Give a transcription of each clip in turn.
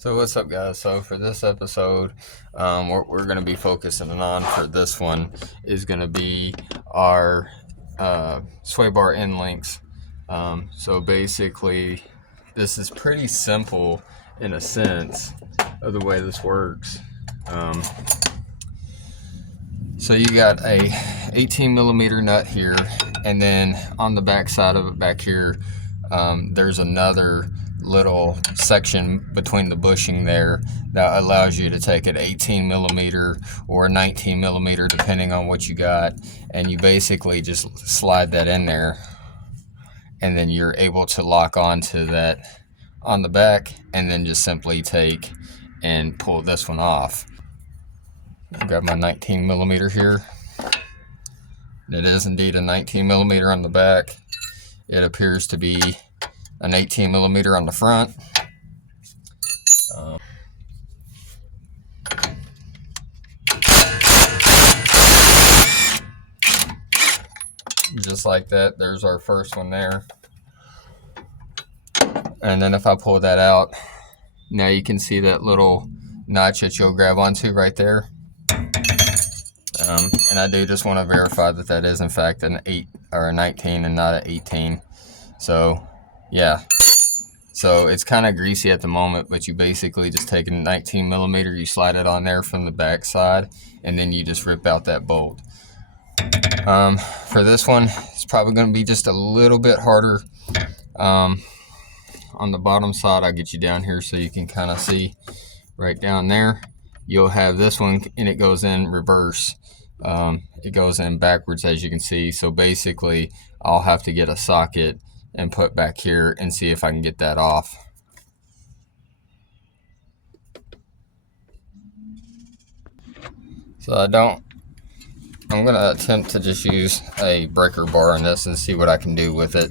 So what's up, guys? So for this episode, what we're going to be focusing on for this one is going to be our sway bar end links. So basically, this is pretty simple in a sense of the way this works. So you got a 18 millimeter nut here, and then on the back side of it back here, there's another little section between the bushing there that allows you to take an 18 millimeter or a 19 millimeter depending on what you got, and you basically just slide that in there, and then you're able to lock onto that on the back, and then just simply take and pull this one off. I'll grab my 19 millimeter here. It is indeed a 19 millimeter on the back. It appears to be an 18 millimeter on the front. Just like that, there's our first one there. And then if I pull that out, now you can see that little notch that you'll grab onto right there. And I do just want to verify that that is in fact an 8 or a 19 and not an 18. So yeah, so it's kind of greasy at the moment, but you basically just take a 19 millimeter, you slide it on there from the back side, and then you just rip out that bolt. For this one, it's probably going to be just a little bit harder. On the bottom side, I'll get you down here so you can kind of see right down there. You'll have this one, and it goes in reverse. It goes in backwards, as you can see. So basically, I'll have to get a socket and put back here and see if I can get that off. So I'm going to attempt to just use a breaker bar on this and see what I can do with it.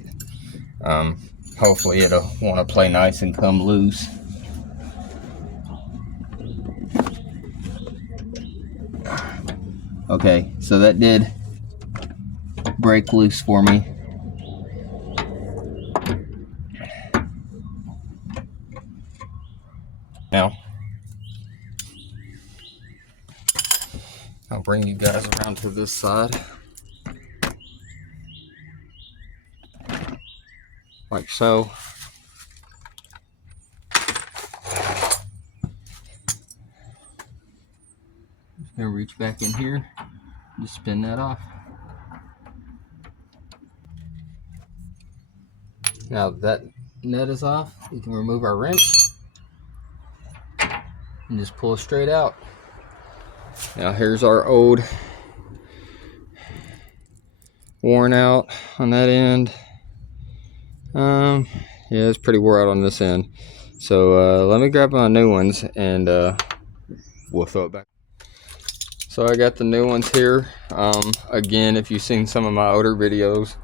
Hopefully it'll want to play nice and come loose. Okay, so that did break loose for me. Now, I'll bring you guys around to this side. Like so. Just gonna reach back in here, just spin that off. Now that nut is off, we can remove our wrench and just pull it straight out. Now here's our old worn out on that end. Yeah, it's pretty wore out on this end. So let me grab my new ones and we'll throw it back. So I got the new ones here. Again, if you've seen some of my older videos,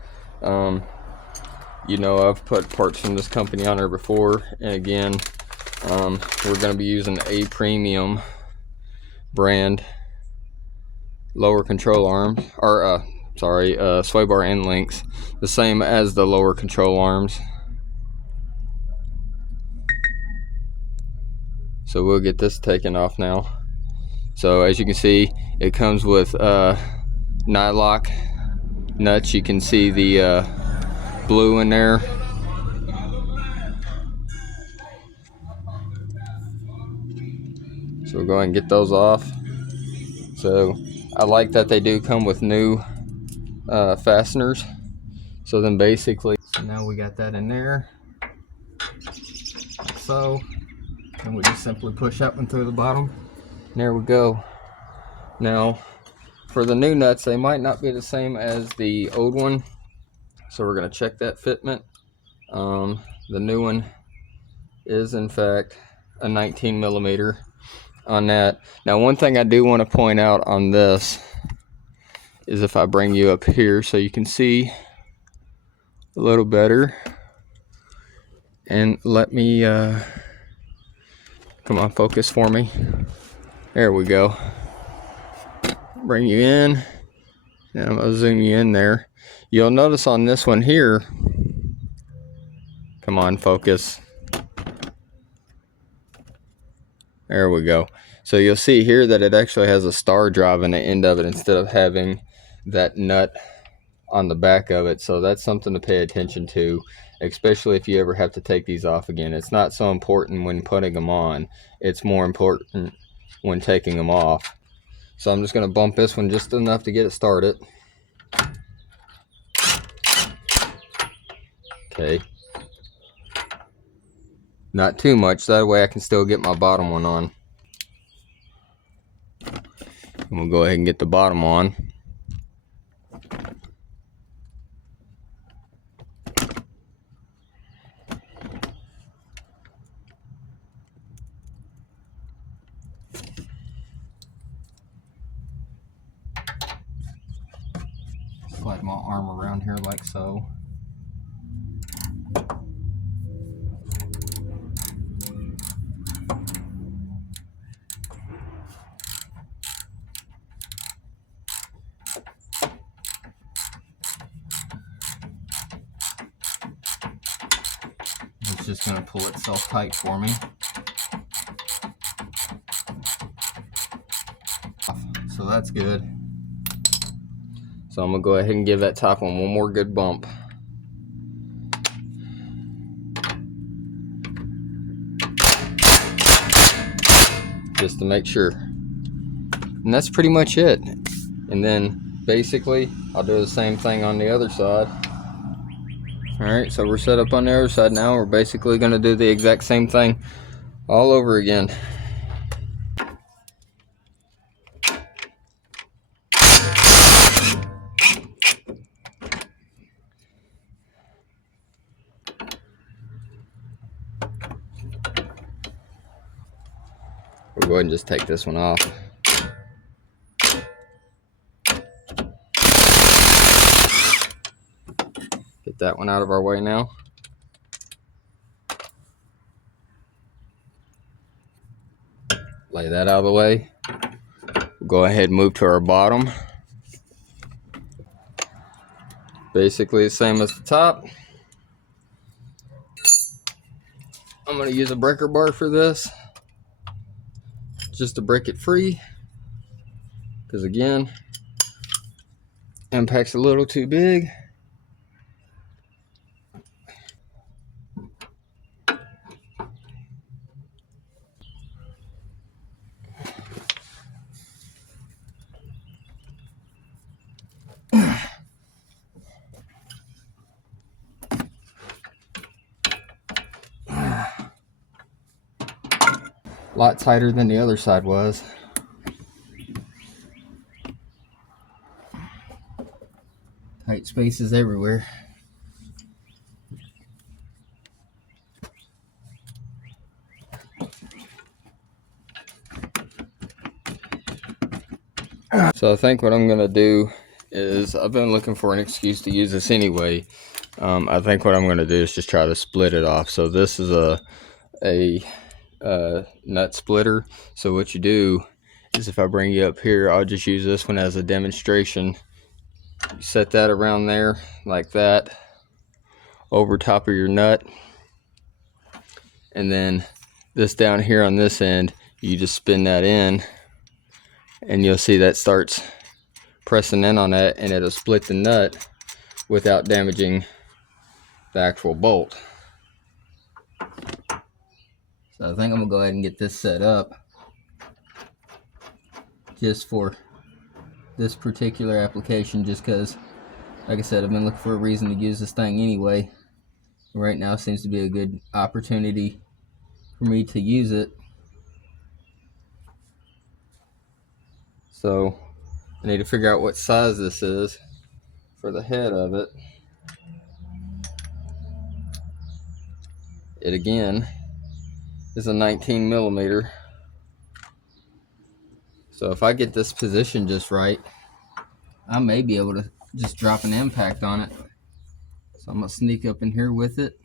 you know I've put parts from this company on there before. And again, we're going to be using a premium brand lower control arms, or sway bar end links, the same as the lower control arms. So we'll get this taken off now. So as you can see, it comes with nylock nuts. You can see the blue in there. So we'll go ahead and get those off. So I like that they do come with new fasteners. So then basically, so now we got that in there. So, and we just simply push up and through the bottom. There we go. Now, for the new nuts, they might not be the same as the old one. So we're going to check that fitment. The new one is in fact a 19 millimeter on that. Now, one thing I do want to point out on this is if I bring you up here so you can see a little better, and let me come on, focus for me. There we go. Bring you in, and I'm gonna zoom you in there. You'll notice on this one here, come on, focus. There we go. So you'll see here that it actually has a star drive in the end of it instead of having that nut on the back of it. So that's something to pay attention to, especially if you ever have to take these off again. It's not so important when putting them on. It's more important when taking them off. So I'm just going to bump this one just enough to get it started. Okay. Not too much, that way I can still get my bottom one on. And we'll go ahead and get the bottom on. Slide my arm around here like so. It's just going to pull itself tight for me. So that's good. So I'm going to go ahead and give that top one more good bump. Just to make sure. And that's pretty much it. And then basically I'll do the same thing on the other side. Alright, so we're set up on the other side now. We're basically going to do the exact same thing all over again. We'll go ahead and just take this one off. Get that one out of our way now. Lay that out of the way. We'll go ahead and move to our bottom. Basically the same as the top. I'm going to use a breaker bar for this, just to break it free, because again, impact's a little too big. A lot tighter than the other side was. Tight spaces everywhere. So I think what I'm going to do is, I've been looking for an excuse to use this anyway. I think what I'm going to do is just try to split it off. So this is a nut splitter. So what you do is, if I bring you up here, I'll just use this one as a demonstration. You set that around there like that, over top of your nut, and then this down here on this end, you just spin that in, and you'll see that starts pressing in on that, and it'll split the nut without damaging the actual bolt. So I think I'm gonna go ahead and get this set up just for this particular application, just because, like I said, I've been looking for a reason to use this thing anyway. Right now seems to be a good opportunity for me to use it. So I need to figure out what size this is for the head of it. It again is a 19 millimeter. So if I get this position just right, I may be able to just drop an impact on it. So I'm gonna sneak up in here with it.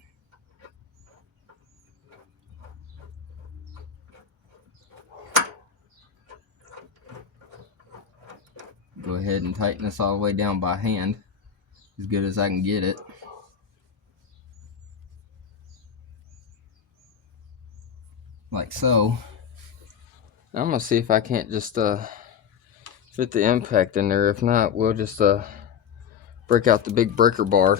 Go ahead and tighten this all the way down by hand, as good as I can get it. Like so. I'm gonna see if I can't just fit the impact in there. If not, we'll just break out the big breaker bar.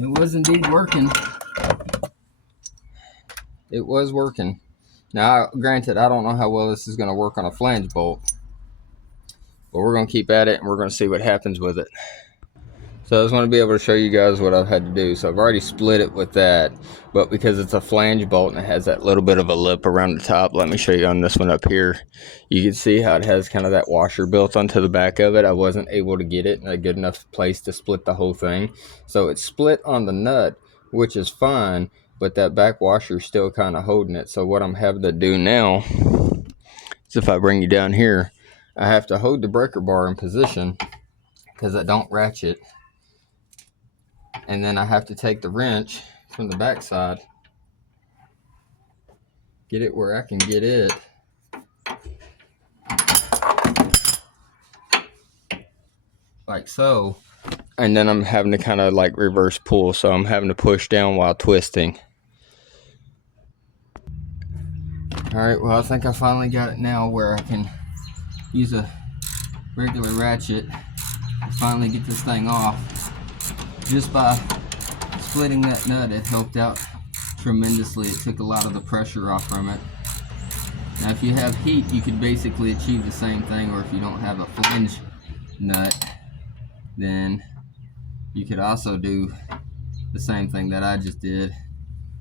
It was indeed working. It was working. Now, granted, I don't know how well this is going to work on a flange bolt, but we're going to keep at it and we're going to see what happens with it. So I just want to be able to show you guys what I've had to do. So I've already split it with that, but because it's a flange bolt and it has that little bit of a lip around the top, let me show you on this one up here. You can see how it has kind of that washer built onto the back of it. I wasn't able to get it in a good enough place to split the whole thing. So it's split on the nut, which is fine, but that back washer is still kind of holding it. So what I'm having to do now is, if I bring you down here, I have to hold the breaker bar in position because I don't ratchet. And then I have to take the wrench from the back side, get it where I can get it, like so. And then I'm having to kind of like reverse pull, so I'm having to push down while twisting. All right, well, I think I finally got it now where I can use a regular ratchet to finally get this thing off. Just by splitting that nut, it helped out tremendously. It took a lot of the pressure off from it. Now, if you have heat, you could basically achieve the same thing, or if you don't have a flange nut, then you could also do the same thing that I just did.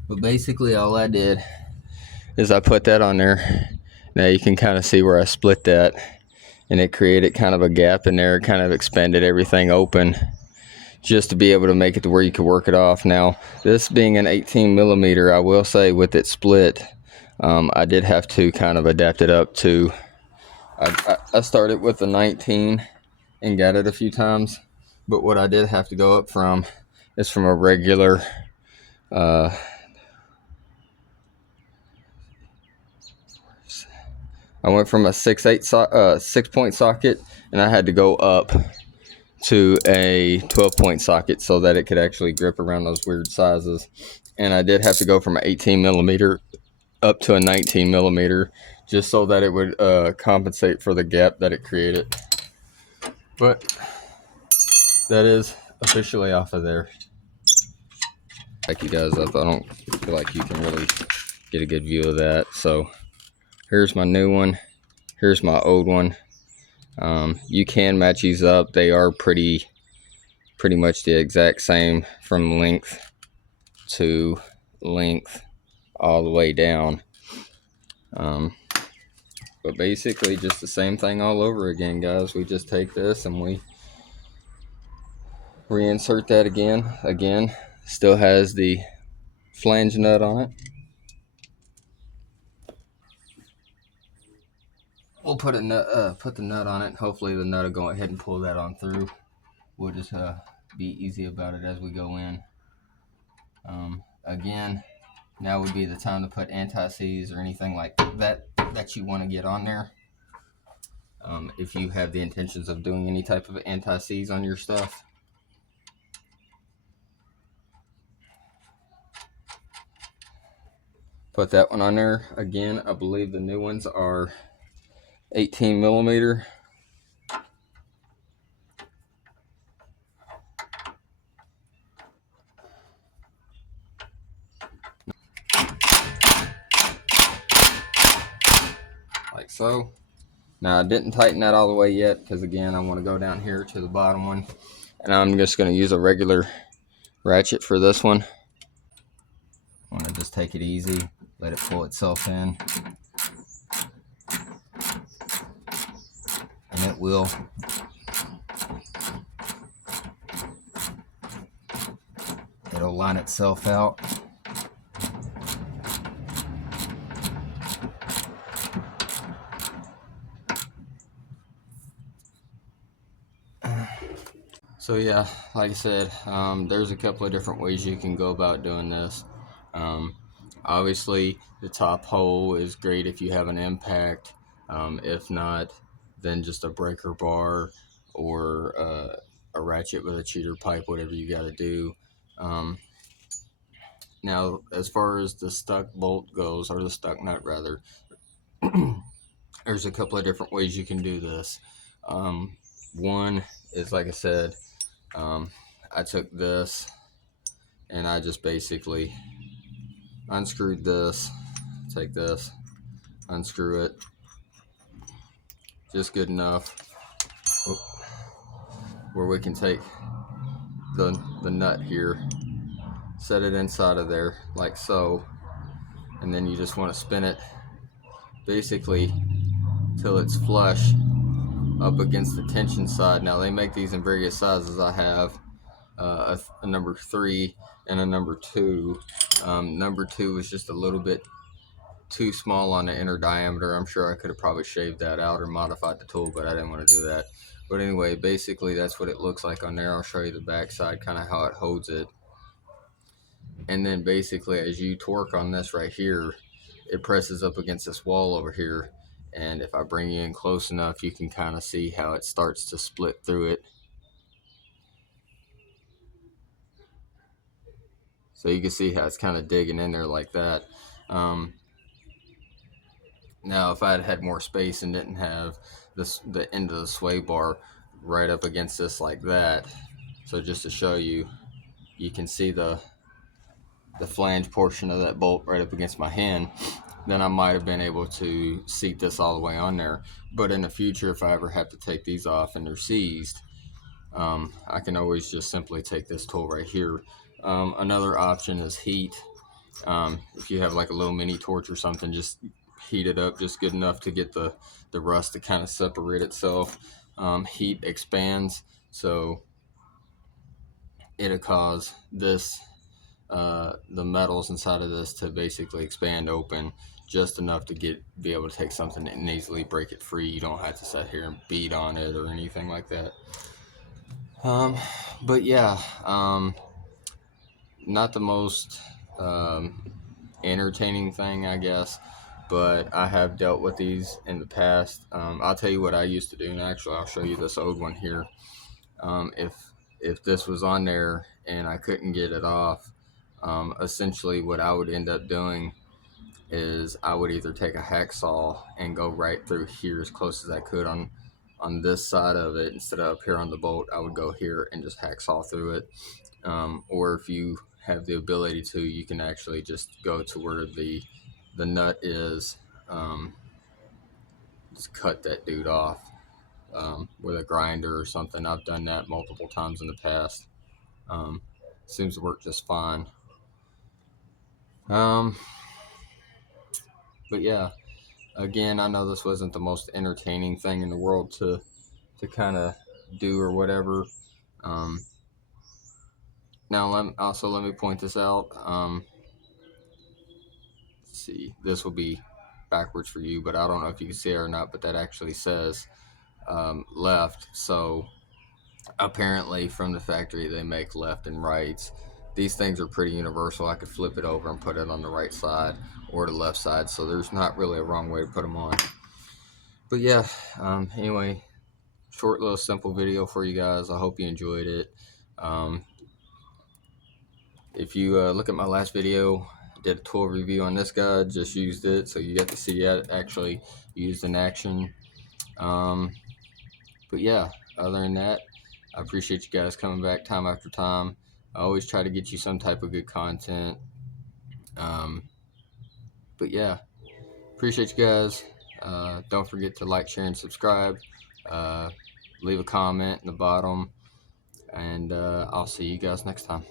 But basically all I did is I put that on there. Now you can kind of see where I split that, and it created kind of a gap in there. It kind of expanded everything open just to be able to make it to where you could work it off. Now, this being an 18 millimeter, I will say with it split, I did have to kind of adapt it up to, I started with the 19 and got it a few times, but what I did have to go up from is from a regular I went from a 6-point socket, and I had to go up to a 12-point socket so that it could actually grip around those weird sizes. And I did have to go from an 18 millimeter up to a 19 millimeter just so that it would compensate for the gap that it created. But that is officially off of there. Back you guys up. I don't feel like you can really get a good view of that. So here's my new one. Here's my old one. You can match these up. They are pretty much the exact same from length to length all the way down. But basically just the same thing all over again, guys. We just take this and we reinsert that again. Still has the flange nut on it. We'll put the nut on it. Hopefully the nut will go ahead and pull that on through. We'll just be easy about it as we go in. Again, now would be the time to put anti-seize or anything like that you want to get on there. If you have the intentions of doing any type of anti-seize on your stuff. Put that one on there. Again, I believe the new ones are 18 millimeter. Like so. Now I didn't tighten that all the way yet because again I want to go down here to the bottom one, and I'm just going to use a regular ratchet for this one. I want to just take it easy, let it pull itself in, and it will. It'll line itself out. So yeah, like I said, there's a couple of different ways you can go about doing this. Obviously, the top hole is great if you have an impact. If not, then just a breaker bar or a ratchet with a cheater pipe, whatever you got to do. Um, Now, as far as the stuck bolt goes, or the stuck nut rather, there's a couple of different ways you can do this. One is, like I said, I took this and I just basically unscrewed this. Take this, unscrew it, just good enough where we can take the nut here, set it inside of there like so, and then you just want to spin it basically till it's flush up against the tension side. Now they make these in various sizes. I have a number 3 and a number 2. Number 2 is just a little bit too small on the inner diameter. I'm sure I could have probably shaved that out or modified the tool, but I didn't want to do that. But anyway, basically that's what it looks like on there. I'll show you the back side, kind of how it holds it. And then basically as you torque on this right here, it presses up against this wall over here. And if I bring you in close enough, you can kind of see how it starts to split through it. So you can see how it's kind of digging in there like that. Now, if I had had more space and didn't have the end of the sway bar right up against this like that, so just to show you, you can see the flange portion of that bolt right up against my hand, then I might have been able to seat this all the way on there. But in the future, if I ever have to take these off and they're seized, I can always just simply take this tool right here. Another option is heat. If you have like a little mini torch or something, just heat it up just good enough to get the rust to kind of separate itself. Heat expands, so it'll cause this the metals inside of this to basically expand open just enough to be able to take something and easily break it free. You don't have to sit here and beat on it or anything like that. But yeah, not the most entertaining thing, I guess, but I have dealt with these in the past. I'll tell you what I used to do, and actually I'll show you this old one here. If this was on there and I couldn't get it off, essentially what I would end up doing is I would either take a hacksaw and go right through here as close as I could on this side of it. Instead of up here on the bolt, I would go here and just hacksaw through it. Or if you have the ability to, you can actually just go to where the nut is, just cut that dude off with a grinder or something. I've done that multiple times in the past. Seems to work just fine. But yeah, again, I know this wasn't the most entertaining thing in the world to kind of do or whatever. Now let me point this out. Let's see, this will be backwards for you, but I don't know if you can see it or not, but that actually says left. So apparently from the factory they make left and rights. These things are pretty universal. I could flip it over and put it on the right side or the left side, so there's not really a wrong way to put them on. But yeah, anyway, short little simple video for you guys. I hope you enjoyed it. If you look at my last video, I did a tool review on this guy, just used it, so you get to see it actually used in action. But yeah, other than that, I appreciate you guys coming back time after time. I always try to get you some type of good content. But yeah, appreciate you guys. Don't forget to like, share, and subscribe. Leave a comment in the bottom. And I'll see you guys next time.